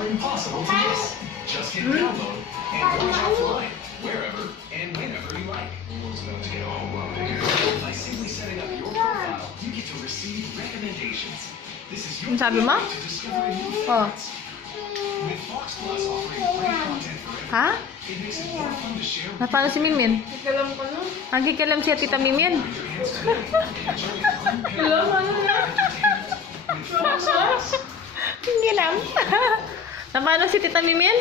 are impossible to miss. Just hit download and watch offline, wherever and whenever you like. Who's going to get a home run here? By simply setting up your profile, you get to receive recommendations. This is your Sabi mo? way to discover new Oh. favorites. With Fox Plus offering free content forever, Ha? it makes it more fun to share with Paano si Minmin? Ikalam ko no? Nagkikalam siya Tita Mimin. your hands today. Enjoy an unparalleled Ikalam ano na? with Fox Plus. Nagkikilam. Paano si Tita Mimin?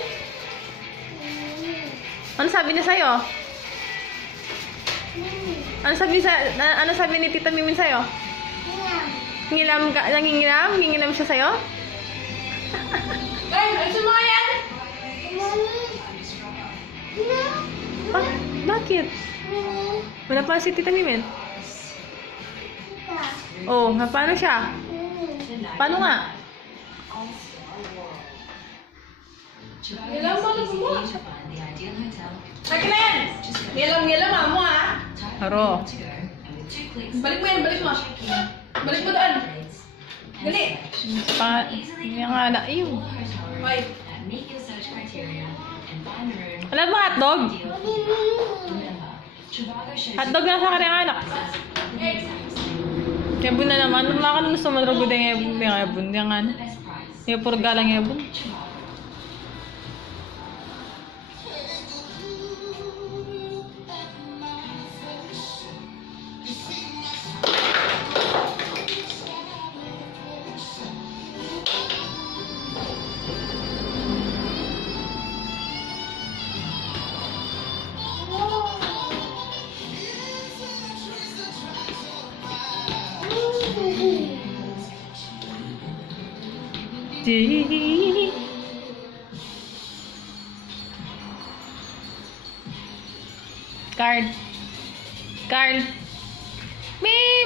Ano sabi niya sa'yo? Ano sabi ni Tita Mimin sa'yo? Ngilam ka? Nangingilam? Nangingilam siya sa'yo? Ay, ano sa mga yan? Bakit? Wala pa si Tita Mimin? Oh, paano siya? Paano nga? Ngilam mo na mo. Akin na yan! Ngilam mo ha? Haro. Balik mo yan, balik mo. Balik mo doon. Dali. Yung nga na, ayun. Ay. Wala ba hotdog? Hotdog na sa kanyang anak. Ebon na naman. Wala ka naman sa madrago din ebon. Yung ebon. Yung ano. Yung puro galang ebon. Carl. Carl. May